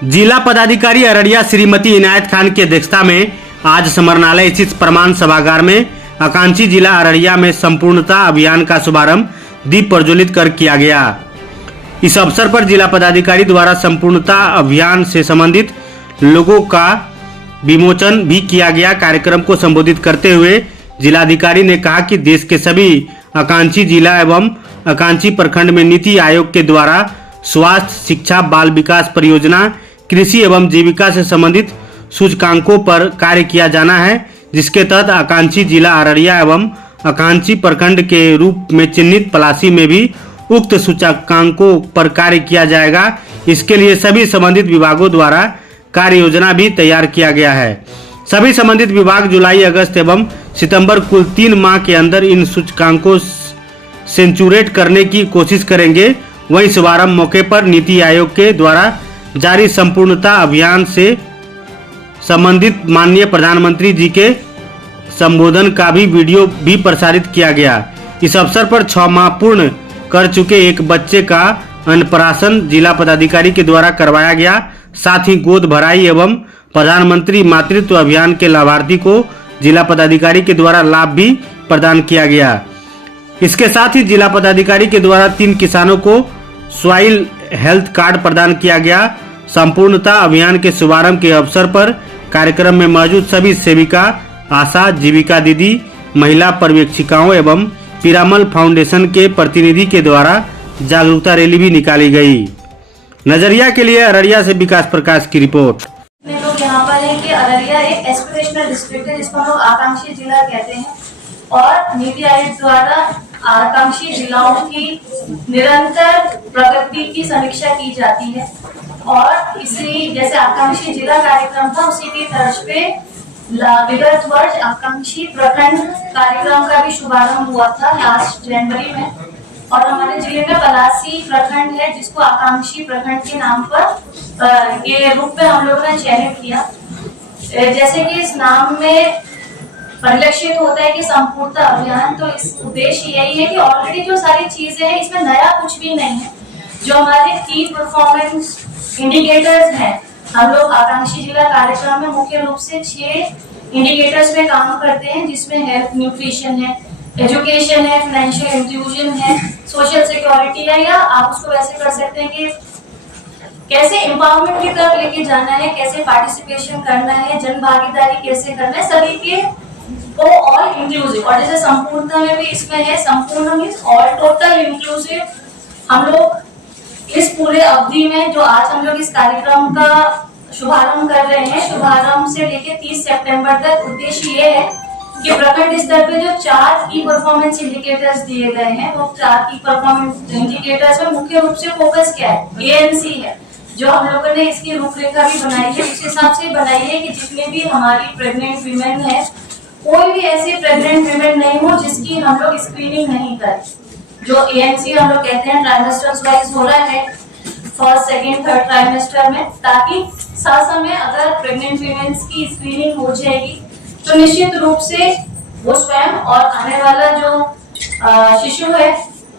जिला पदाधिकारी अररिया श्रीमती इनायत खान की अध्यक्षता में आज समरनालय स्थित प्रमाण सभागार में आकांक्षी जिला अररिया में संपूर्णता अभियान का शुभारंभ दीप प्रज्वलित कर किया गया। इस अवसर पर जिला पदाधिकारी द्वारा संपूर्णता अभियान से संबंधित लोगों का विमोचन भी किया गया। कार्यक्रम को संबोधित करते हुए जिलाधिकारी ने कहा कि देश के सभी आकांक्षी जिला एवं आकांक्षी प्रखंड में नीति आयोग के द्वारा स्वास्थ्य, शिक्षा, बाल विकास परियोजना, कृषि एवं जीविका से संबंधित सूचकांकों पर कार्य किया जाना है, जिसके तहत आकांक्षी जिला अररिया एवं आकांक्षी प्रखंड के रूप में चिन्हित पलासी में भी उक्त सूचकांकों पर कार्य किया जाएगा। इसके लिए सभी संबंधित विभागों द्वारा कार्य योजना भी तैयार किया गया है। सभी संबंधित विभाग जुलाई, अगस्त एवं सितंबर कुल 3 माह के अंदर इन सूचकांकों सेंचुरेट करने की कोशिश करेंगे। वहीं शुभारंभ मौके पर नीति आयोग के द्वारा जारी संपूर्णता अभियान से संबंधित माननीय प्रधानमंत्री जी के संबोधन का भी वीडियो भी प्रसारित किया गया। इस अवसर पर 6 माह पूर्ण कर चुके एक बच्चे का अन्नप्राशन जिला पदाधिकारी के द्वारा करवाया गया। साथ ही गोद भराई एवं प्रधानमंत्री मातृत्व अभियान के लाभार्थी को जिला पदाधिकारी के द्वारा लाभ भी प्रदान किया गया। इसके साथ ही जिला पदाधिकारी के द्वारा 3 किसानों को सॉइल हेल्थ कार्ड प्रदान किया गया। संपूर्णता अभियान के शुभारंभ के अवसर पर कार्यक्रम में मौजूद सभी सेविका, आशा, जीविका दीदी, महिला पर्यवेक्षिकाओं एवं पीरामल फाउंडेशन के प्रतिनिधि के द्वारा जागरूकता रैली भी निकाली गई। नजरिया के लिए अररिया से विकास प्रकाश की रिपोर्ट। लोग यहाँ पर है कि अररिया एक एस्पिरेशनल डिस्ट्रिक्ट है, जिसको हम लोग आकांक्षी जिला कहते हैं और नीति आयोग द्वारा आकांक्षी जिलाओं की निरंतर प्रगति की समीक्षा की जाती है। और इसी जैसे आकांक्षी जिला कार्यक्रम था, उसी की तर्ज पे विगत वर्ष आकांक्षी प्रखंड कार्यक्रम का भी शुभारंभ हुआ था लास्ट जनवरी में। और हमारे जिले में पलासी प्रखंड है, जिसको आकांक्षी प्रखंड के नाम पर ये रूप में हम लोगों ने चयनित किया। जैसे कि इस नाम में परिलक्षित होता है कि संपूर्णता अभियान, तो इस उद्देश्य यही है कि ऑलरेडी जो सारी चीजें हैं इसमें नया कुछ भी नहीं है। जो हमारे की परफॉर्मेंस इंडिकेटर्स हैं, हम लोग आकांक्षी जिला कार्यक्रम में मुख्य रूप से 6 इंडिकेटर्स में काम करते हैं, जिसमें हेल्थ न्यूट्रिशन है, एजुकेशन है, फाइनेंशियल इंक्लूजन है, सोशल सिक्योरिटी है, या आप उसको वैसे कर सकते हैं कि कैसे एम्पावरमेंट की तरफ लेके जाना है, कैसे पार्टिसिपेशन करना है, जन भागीदारी कैसे करना है, सभी के को ऑल इंक्लूसिव। और जैसे संपूर्णता में भी इसमें है, संपूर्ण मींस ऑल टोटल इंक्लूसिव। हम लोग इस पूरे अवधि में जो आज हम लोग इस कार्यक्रम का शुभारंभ कर रहे हैं, शुभारंभ से लेके 30 सितंबर तक उद्देश्य ये है कि प्रखंड स्तर पे जो 4 की परफॉर्मेंस इंडिकेटर्स दिए गए हैं, वो 4 की परफॉर्मेंस इंडिकेटर्स में मुख्य रूप से फोकस क्या है, ANC है, जो हम लोगों ने इसकी रूपरेखा भी बनाई है। उस हिसाब से बनाई है कि जितने भी हमारी प्रेग्नेंट वीमेन है, कोई भी ऐसी प्रेग्नेंट वीमेन नहीं हो जिसकी हम लोग स्क्रीनिंग नहीं करें। जो ANC हम लोग कहते हैं ट्राइमेस्टर्स वाइज हो रहा है, फर्स्ट, सेकंड, थर्ड ट्राइमेस्टर में, ताकि साथ समय अगर प्रेग्नेंट वीमेन्स की स्क्रीनिंग हो जाएगी तो निश्चित रूप से वो स्वयं और आने वाला जो शिशु है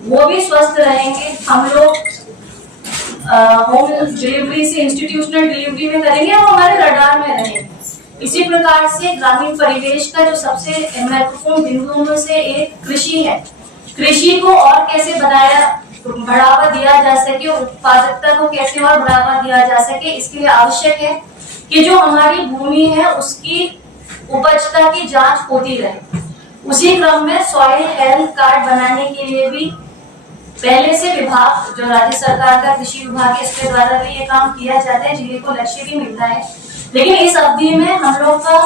वो भी स्वस्थ रहेंगे। हम लोग होम डिलीवरी से इंस्टीट्यूशनल डिलीवरी में करेंगे और हमारे रडार में रहेंगे। इसी प्रकार से ग्रामीण परिवेश का जो सबसे महत्वपूर्ण बिंदुओं में से एक कृषि है। कृषि को और कैसे बढ़ावा दिया जा सके, उत्पादकता को कैसे और बढ़ावा दिया जा सके, इसके लिए आवश्यक है कि जो हमारी भूमि है उसकी उपजता की जांच होती रहे। उसी क्रम में सॉइल हेल्थ कार्ड बनाने के लिए भी पहले से विभाग, जो राज्य सरकार का कृषि विभाग है, इसके द्वारा भी ये काम किया जाता है, जिले को लक्ष्य भी मिलता है। लेकिन इस अवधि में हम लोग का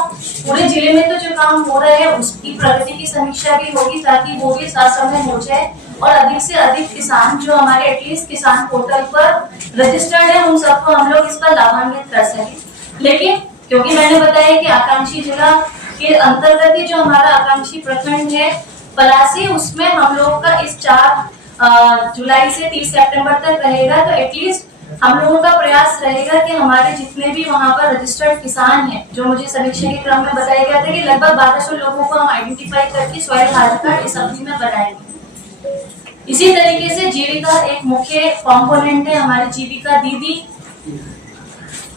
पूरे जिले में तो जो काम हो रहा है उसकी प्रगति की समीक्षा भी होगी, ताकि वो भी साथ समय हो जाए और अधिक से अधिक किसान जो हमारे एटलीस्ट किसान पोर्टल पर रजिस्टर्ड है, उन सबको हम लोग इस पर लाभान्वित कर सके। लेकिन क्योंकि मैंने बताया कि आकांक्षी जिला के अंतर्गत ही जो हमारा आकांक्षी प्रखंड है पलासी, उसमें हम लोग का इस 4 जुलाई से 30 सितंबर तक रहेगा। तो एटलीस्ट हम लोगों का प्रयास रहेगा कि हमारे जितने भी वहाँ पर रजिस्टर्ड किसान हैं, जो मुझे समीक्षा के क्रम में बताया गया था कि लगभग 1200 लोगों को हम आइडेंटिफाई करके सॉइल हेल्थ कार्ड इस अवधि में बनाएंगे। इसी तरीके से जीविका एक मुख्य कंपोनेंट है, हमारी जीविका दीदी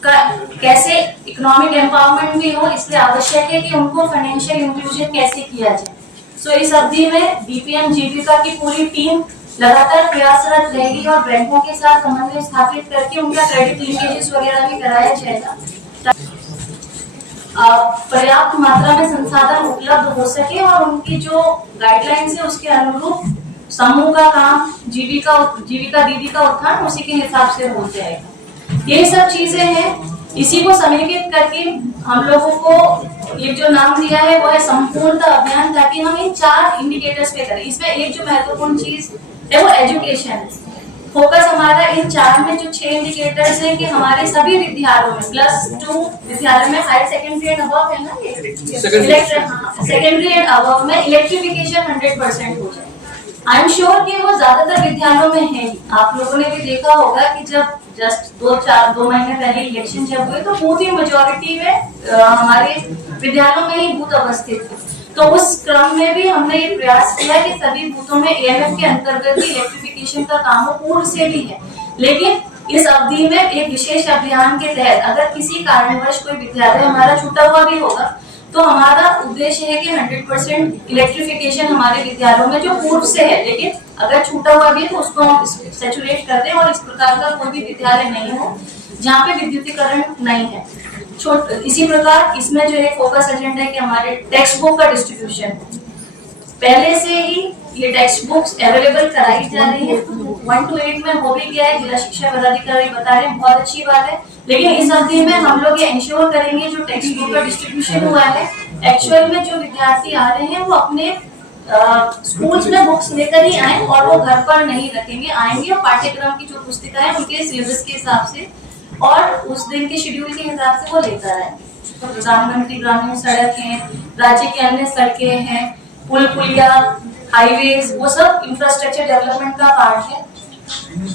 कैसे इकोनॉमिक एम्पावरमेंट भी हो, इसलिए आवश्यक है कि उनको फाइनेंशियल इंक्लूजन कैसे किया जाए। सो इस अवधि में बीपीएम जीविका की पूरी टीम लगातार प्रयासरत रहेगी और बैंकों के साथ समन्वय स्थापित करके उनका क्रेडिट लिंकेजेस वगैरह भी कराया जाएगा, पर्याप्त मात्रा में संसाधन उपलब्ध हो सके और उनकी जो गाइडलाइंस है उसके अनुरूप समूह का काम, जीविका दीदी का उत्थान उसी के हिसाब से हो जाएगा। ये सब चीजें हैं, इसी को समेकित करके हम लोगों को ये जो नाम दिया है वो है संपूर्णता अभियान, ताकि हम इन 4 इंडिकेटर्स पे करें। इसमें एक जो महत्वपूर्ण चीज है वो एजुकेशन है। फोकस हमारा इन 4 में जो 6 इंडिकेटर्स हैं कि हमारे सभी विद्यालयों में +2 विद्यालय में हायर सेकेंडरी एंड अबव है ना, सेकेंडरी एंड अबव में इलेक्ट्रिफिकेशन 100% हो जाए। आई एम श्योर कि वो ज्यादातर विद्यालयों में है ही। आप लोगों ने भी देखा होगा कि जब जस्ट 2 महीने पहले इलेक्शन जब हुए तो पूरी मेजोरिटी में हमारे विद्यालयों में ही बूथ अवस्थित थे। तो उस क्रम में भी हमने ये प्रयास किया कि सभी बूथों में एएमएफ के अंतर्गत ही इलेक्ट्रिफिकेशन का काम पूर्व से भी है, लेकिन इस अवधि में एक विशेष अभियान के तहत अगर किसी कारणवश कोई विद्यालय हमारा छूटा हुआ भी होगा तो हमारा उद्देश्य है कि 100% इलेक्ट्रिफिकेशन हमारे विद्यालयों में जो पूर्व से है, लेकिन अगर छूटा हुआ भी है तो उसको हम सैचुरेट कर दें और इस प्रकार का कोई भी विद्यालय नहीं हो जहाँ पे विद्युतीकरण नहीं है। इसी प्रकार इसमें जो है फोकस एजेंडा है कि हमारे टेक्स्ट बुक का डिस्ट्रीब्यूशन पहले से ही ये टेक्स्ट बुक्स अवेलेबल कराई जा रही है, 1 to 8 में हो भी गया है, जिला शिक्षा पदाधिकारी बता रहे हैं, बहुत अच्छी बात है। लेकिन इस अवधि में हम लोग ये इंश्योर करेंगे जो टेक्स्ट बुक का डिस्ट्रीब्यूशन हुआ है, एक्चुअल में जो विद्यार्थी आ रहे हैं वो अपने स्कूल्स में बुक्स लेकर ही आए और वो घर पर नहीं रखेंगे, आएंगे और पाठ्यक्रम की जो पुस्तिका है उनके सिलेबस के हिसाब से और उस दिन के शेड्यूल के हिसाब से वो लेकर आए। तो प्रधानमंत्री ग्रामीण सड़क है, राज्य की अन्य सड़कें हैं, पुल पुलिया, हाईवेज, वो सब इंफ्रास्ट्रक्चर डेवलपमेंट का पार्ट है।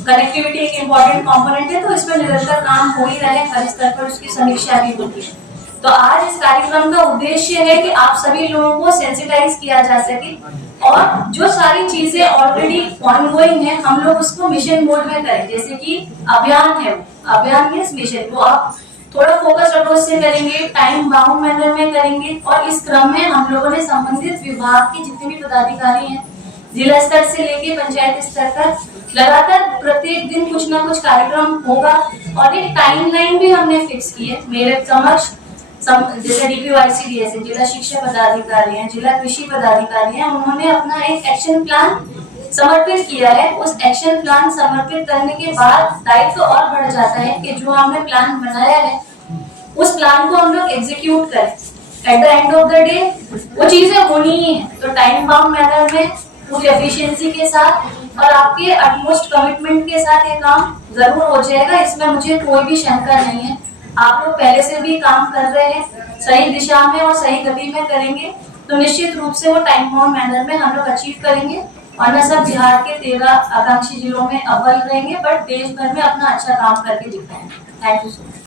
कनेक्टिविटी एक इम्पोर्टेंट कंपोनेंट है, तो इसमें निरंतर काम हो ही रहा है, हर स्तर पर उसकी समीक्षा भी होती है। तो आज इस कार्यक्रम का उद्देश्य है कि आप सभी लोगों को सेंसिटाइज किया जा सके और जो सारी चीजें ऑलरेडी ऑनगोइंग है हम लोग उसको मिशन मोड में करें। जैसे कि अभियान है, अभियान मीन्स मिशन, वो आप थोड़ा फोकस अप्रोच से करेंगे, टाइम बाउंड मैनर में करेंगे और इस क्रम में हम लोगों ने संबंधित विभाग के जितने भी पदाधिकारी हैं जिला स्तर से लेके पंचायत स्तर तक लगातार प्रत्येक दिन कुछ ना कुछ कार्यक्रम होगा और एक टाइमलाइन भी हमने फिक्स की है। मेरे समक्ष जैसे डीपीओआईसीडीएस जिला शिक्षा पदाधिकारी हैं, जिला कृषि पदाधिकारी हैं, उन्होंने अपना एक एक्शन प्लान समर्पित किया है। उस एक्शन प्लान समर्पित करने के बाद दायित्व तो और बढ़ जाता है कि जो हमने प्लान बनाया है उस प्लान को हम लोग एग्जीक्यूट करें। At the end of the day वो चीजें होनी ही है, तो टाइम बाउंड मैनर में पूरी एफिशिएंसी के साथ और आपके अटमोस्ट कमिटमेंट के साथ ये काम जरूर हो जाएगा, इसमें मुझे कोई भी शंका नहीं है। आप लोग पहले से भी काम कर रहे हैं, सही दिशा में और सही गति में करेंगे तो निश्चित रूप से वो टाइम बाउंड मैनर में हम लोग अचीव करेंगे और न सब बिहार के 13 आकांक्षी जिलों में अव्वल रहेंगे बट देश भर में अपना अच्छा काम करके दिखाएंगे। Thank you so much.